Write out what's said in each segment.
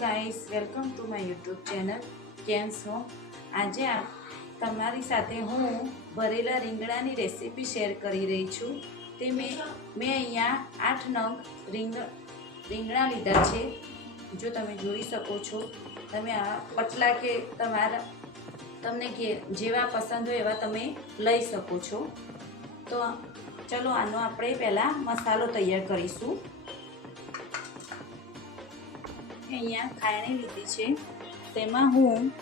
Guys welcome to my YouTube channel કેમ છો? આજે તમારી સાથે હું ભરેલા રીંગણાની રેસીપી શેર કરી રહી છું. તે મેં મેં અહીંયા આઠ નંગ રીંગ, રીંગણા લીધા છે. જો તમે જોઈ શકો છો, તમે આ પટલા કે તમારા, તમને કે જેવા પસંદ હોય એવા તમે લઈ શકો છો. તો ચલો આનો આપણે પહેલાં મસાલો તૈયાર કરીશું. અહીંયા ખાયણી લીધી છે. તેમાં હું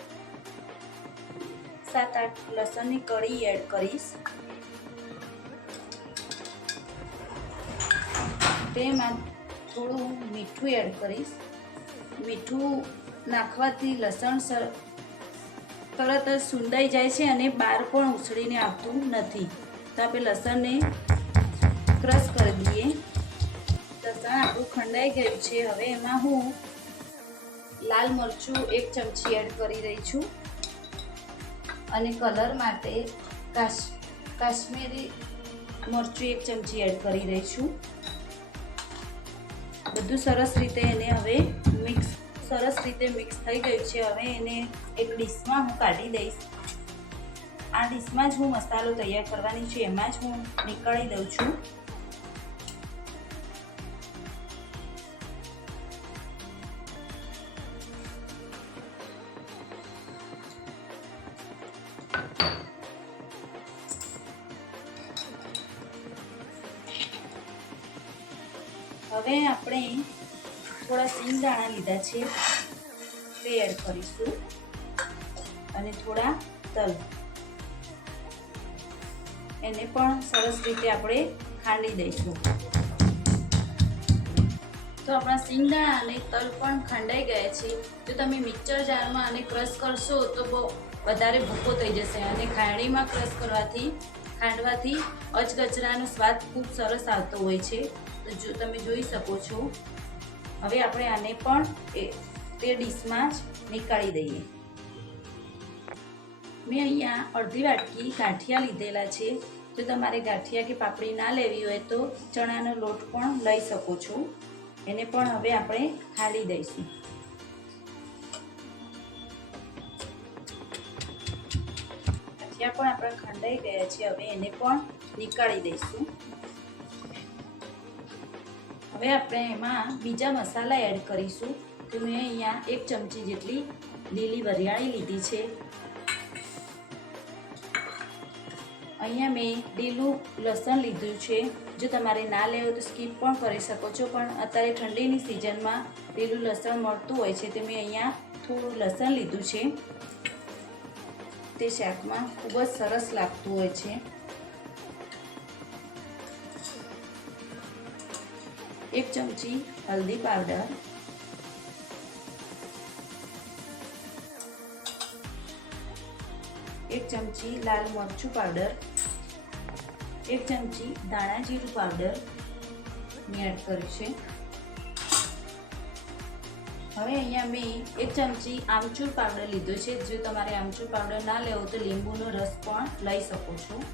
સાત આઠ લસણની કળી એડ કરીશ. તેમાં થોડું મીઠું એડ કરીશ. મીઠું નાખવાથી લસણ તરત જ સુંદાઈ જાય છે અને બહાર પણ ઉછળીને આવતું નથી. તો આપણે લસણને ક્રશ કરી દઈએ. લસણ આપણું ખંડાઈ ગયું છે. હવે એમાં હું લાલ મરચું એક ચમચી એડ કરી રહી છું. અને કલર માટે કાશ, કાશ્મીરી મરચું એક ચમચી એડ કરી રહી છું. બધું સરસ રીતે એને હવે મિક્સ, સરસ રીતે મિક્સ થઈ ગયું છે. હવે એને એક ડીશમાં હું કાઢી દઈશ. આ ડીશમાં જ હું મસાલો તૈયાર કરવાની છું. એમાં જ હું નીકળી દઉં છું. હવે આપણે થોડા સિંગદાણા લીધા છે. તે એડ કરીશું. અને થોડા તલ. એને પણ સરસ રીતે આપણે ખાંડી દઈશું. તો આપણા સિંગદાણા અને તલ પણ ખંડાઈ ગયા છે. જો તમે મિક્સર જારમાં આને ક્રશ કરશો તો બહુ વધારે ભૂકો થઈ જશે. અને ખાંડીમાં ક્રશ કરવાથી, ખાંડવાથી અચકચરાનો સ્વાદ ખૂબ સરસ આવતો હોય છે. તો જો તમે જોઈ શકો છો. હવે આપણે આને પણ તે ડીશમાં જ નીકાળી દઈએ. મેં અહીંયા અડધી વાટકી ગાંઠિયા લીધેલા છે. જો તમારે ગાંઠિયા કે પાપડી ના લેવી હોય તો ચણાનો લોટ પણ લઈ શકો છો. એને પણ હવે આપણે ખાલી દઈશું. ગાંઠિયા પણ આપણા ખંડાઈ ગયા છે. હવે એને પણ નીકાળી દઈશું. હવે આપણે એમાં બીજા મસાલા એડ કરીશું તો મેં અહીંયા એક ચમચી જેટલી લીલી વરિયાળી લીધી છે. અહીંયા મેં લીલું લસણ લીધું છે. જો તમારે ના લેવું તો સ્કીપ પણ કરી શકો છો, પણ અત્યારે ઠંડીની સિઝનમાં લીલું લસણ મળતું હોય છે, તો મેં અહીંયા થોડું લસણ લીધું છે. તે શાકમાં ખૂબ જ સરસ લાગતું હોય છે. એક ચમચી હલ્દી પાવડર. એક ચમચી લાલ મરચું પાવડર. એક ચમચી ધાણા જીરું પાવડર મેં એડ કર્યું છે. હવે અહીંયા મેં એક ચમચી આમચૂર પાવડર લીધો છે. જો તમારે આમચૂર પાવડર ના લેવો તો લીંબુનો રસ પણ લઈ શકો છો.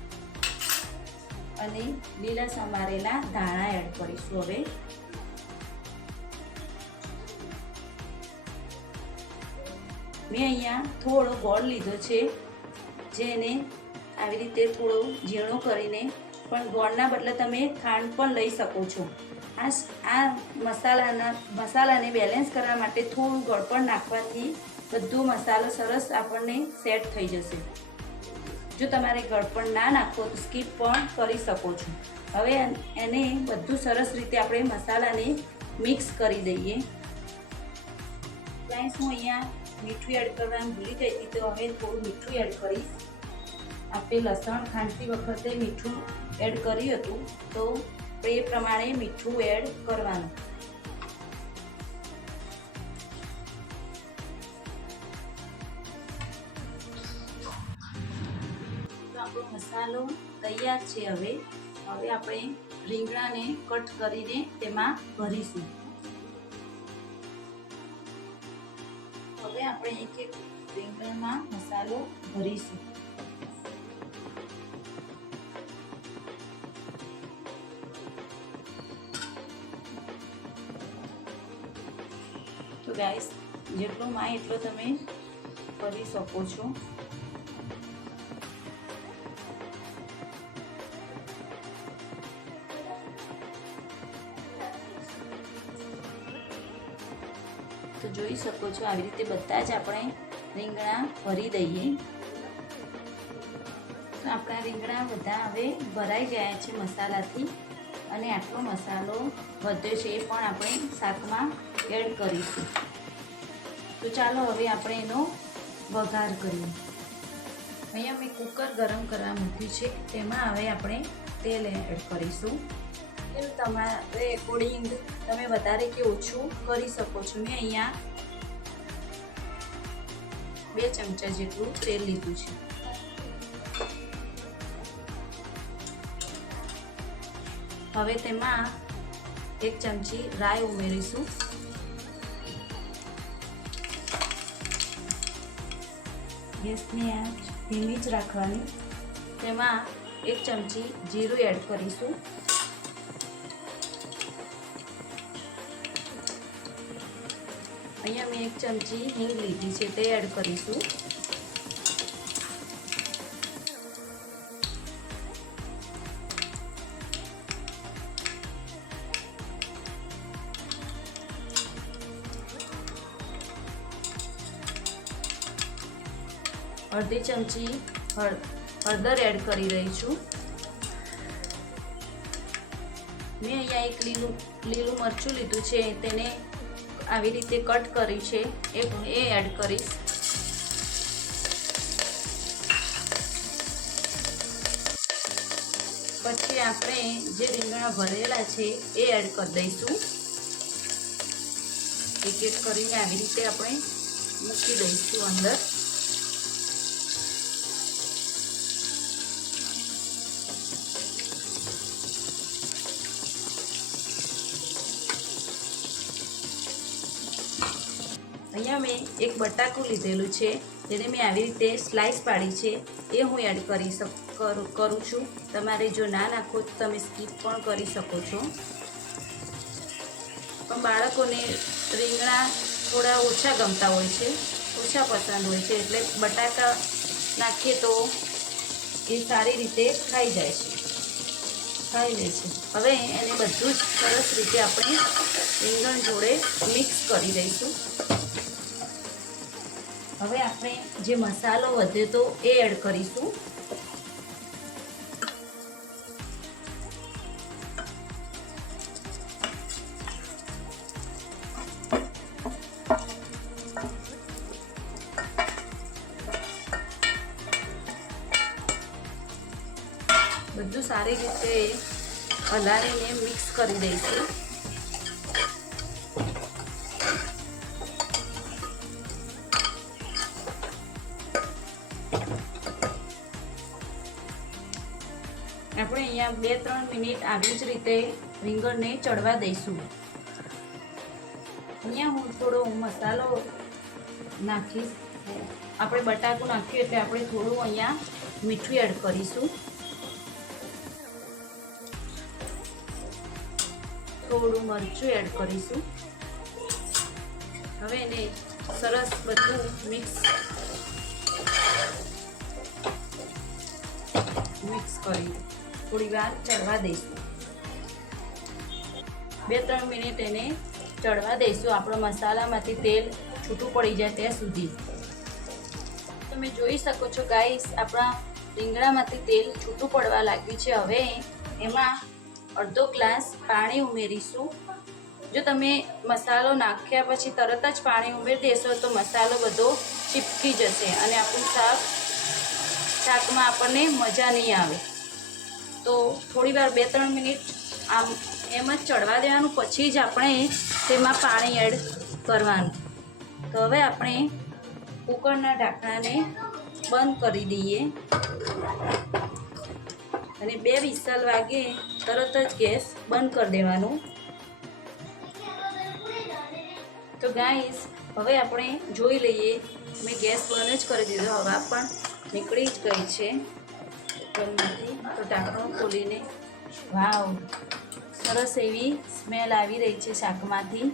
અને લીલા સમારેલા ધાણા એડ કરીશું હવે. મેં અહીંયા થોડો ગોળ લીધો છે, જેને આવી રીતે થોડો ઝીણો કરીને પણ ગોળના બદલે તમે ખાંડ પણ લઈ શકો છો. આ આ મસાલાના, મસાલાને બેલેન્સ કરવા માટે થોડું ગોળ પણ નાખવાથી બધો મસાલો સરસ આપણને સેટ થઈ જશે. જો તમારે ગળપણ ના નાખો તો સ્કીપ પણ કરી શકો છો. હવે એને બધું સરસ રીતે આપણે મસાલાને મિક્સ કરી દઈએ. ફ્લાઇન્સ હું અહીંયા મીઠું એડ કરવાનું ભૂલી ગઈ હતી, તો હવે થોડું મીઠું એડ કરીશ. આપણે લસણ ખાંડતી વખતે મીઠું એડ કર્યું હતું, તો એ પ્રમાણે મીઠું એડ કરવાનું. તૈયાર છે હવે. હવે આપણે રીંગણાને કટ કરીને તેમાં ભરીશું. હવે આપણે એક એક રીંગણમાં મસાલો ભરીશું. તો ગાઈસ જેટલો માય એટલો તમે કરી શકો છો. જોઈ શકો છો. આવી રીતે બધા જ આપણે રીંગણા ભરી દઈએ. તો આપણા રીંગણા બધા હવે ભરાઈ ગયા છે મસાલાથી. અને આટલો મસાલો વધ્યો છે એ પણ આપણે શાકમાં એડ કરીશું. તો ચાલો હવે આપણે એનો વઘાર કરીએ. અહીંયા મેં કુકર ગરમ કરવા મૂક્યું છે. તેમાં હવે આપણે તેલ એડ કરીશું. તેલ તમારે એકોર્ડિંગ તમે વધારે કે ઓછું કરી શકો છો. મેં અહીંયા બે ચમચા જેટલું તેલ લીધું છે. હવે તેમાં એક ચમચી રાઈ ઉમેરીશું. ગેસની આંચ ધીમી જ રાખવાની. તેમાં એક ચમચી જીરું એડ કરીશું. અહીંયા મેં એક ચમચી હિંગ લીધી છે, તે એડ કરીશું. અડધી ચમચી હળ, હળદર એડ કરી રહી છું. મેં અહીંયા એક લીલું લીલું મરચું લીધું છે, તેને આવી રીતે કટ કરી છે, એ હું એ એડ કરીશ. પછી આપણે જે રીંગણા ભરેલા છે, એ એડ કરી દઈશું. એક એક કરીને આવી રીતે આપણે મૂકી દઈશું અંદર. અહીંયા મેં એક બટાકું લીધેલું છે, જેને મેં આવી રીતે સ્લાઇસ પાડી છે, એ હું એડ કરી શક કરું છું. તમારે જો ના નાખો તો તમે સ્કીપ પણ કરી શકો છો. પણ બાળકોને રીંગણા થોડા ઓછા ગમતા હોય છે, ઓછા પસંદ હોય છે, એટલે બટાકા નાખીએ તો એ સારી રીતે ખાઈ જાય છે. ખાઈ લે છે. હવે એને બધું જ સરસ રીતે આપણે રીંગણ જોડે મિક્સ કરી દઈશું. હવે આપણે જે મસાલો વધ્યો તો એ એડ કરીશું. બધું સારી રીતે હલાવીને મિક્સ કરી દઈશું. અહીંયા બે, ત્રણ મિનિટ આવી જ રીતે રીંગણને ચડવા દઈશું. અહીંયા હું થોડો મસાલો નાખીશ. આપણે બટાકું નાખ્યું એટલે આપણે થોડું અહીંયા મીઠું એડ કરીશું. થોડું મરચું એડ કરીશું. હવે એને સરસ બધું મિક્સ મિક્સ કરી થોડી વાર ચડવા દઈશું. બે ત્રણ મિનિટ એને ચડવા દઈશું. આપણો મસાલામાંથી તેલ છૂટું પડી જાય ત્યાં સુધી. તમે જોઈ શકો છો ગાઈસ આપણા રીંગણામાંથી તેલ છૂટું પડવા લાગ્યું છે. હવે એમાં અડધો ગ્લાસ પાણી ઉમેરીશું. જો તમે મસાલો નાખ્યા પછી તરત જ પાણી ઉમેરી દેશો તો મસાલો બધો ચીપકી જશે અને આપણું શાક, શાકમાં આપણને મજા નહીં આવે. તો થોડી વાર બે ત્રણ મિનિટ આમ એમ જ ચડવા દેવાનું, પછી જ આપણે તેમાં પાણી એડ કરવાનું. તો હવે આપણે કુકરના ઢાંકણાને બંધ કરી દઈએ. અને બે વિસલ વાગે તરત જ ગેસ બંધ કરી દેવાનું. તો ગાઈસ, હવે આપણે જોઈ લઈએ, મેં ગેસ બંધ જ કરી દીધો, હવા પણ નીકળી જ ગઈ છે. કુકરમાંથી તો ઢાંકણું ખોલીને. વાવ. સરસ એવી સ્મેલ આવી રહી છે શાકમાંથી.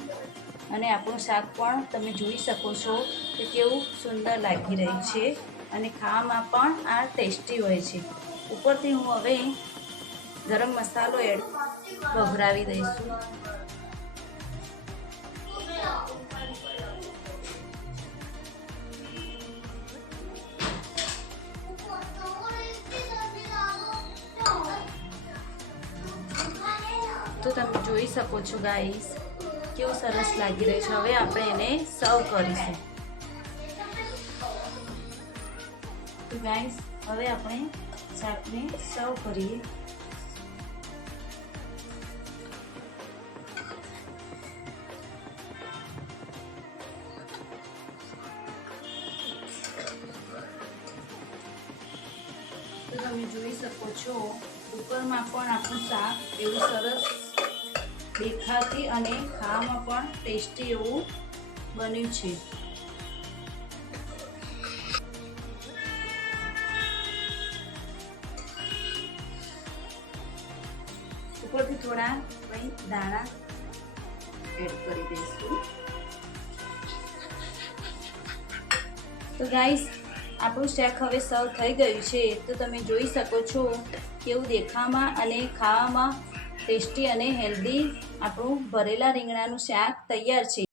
અને આપણું શાક પણ તમે જોઈ શકો છો કે કેવું સુંદર લાગી રહ્યું છે. અને ખાવામાં પણ આ ટેસ્ટી હોય છે. ઉપરથી હું હવે ગરમ મસાલો એડ ભભરાવી દઈશું. તો તમે જોઈ શકો છો ગાઈસ કેવું સરસ લાગી રહ્યું છે. હવે આપણે એને સર્વ કરીશું. તો ગાઈસ હવે આપણે શાકને સર્વ કરીએ. તો તમે જોઈ શકો છો કુકરમાં પણ આપણું શાક એવું સરસ દેખાતી અને ખાવામાં પણ ટેસ્ટી એવું બન્યું છે. ઉપરથી થોડા કંઈ દાણા એડ કરી દઈશું. તો ગાઈસ, આપણું શેક હવે સર્વ થઈ ગયું છે. તો તમે જોઈ શકો છો કેવું દેખાવામાં અને ખાવામાં ટેસ્ટી અને હેલ્ધી આપણું ભરેલા રીંગણાનું શાક તૈયાર છે.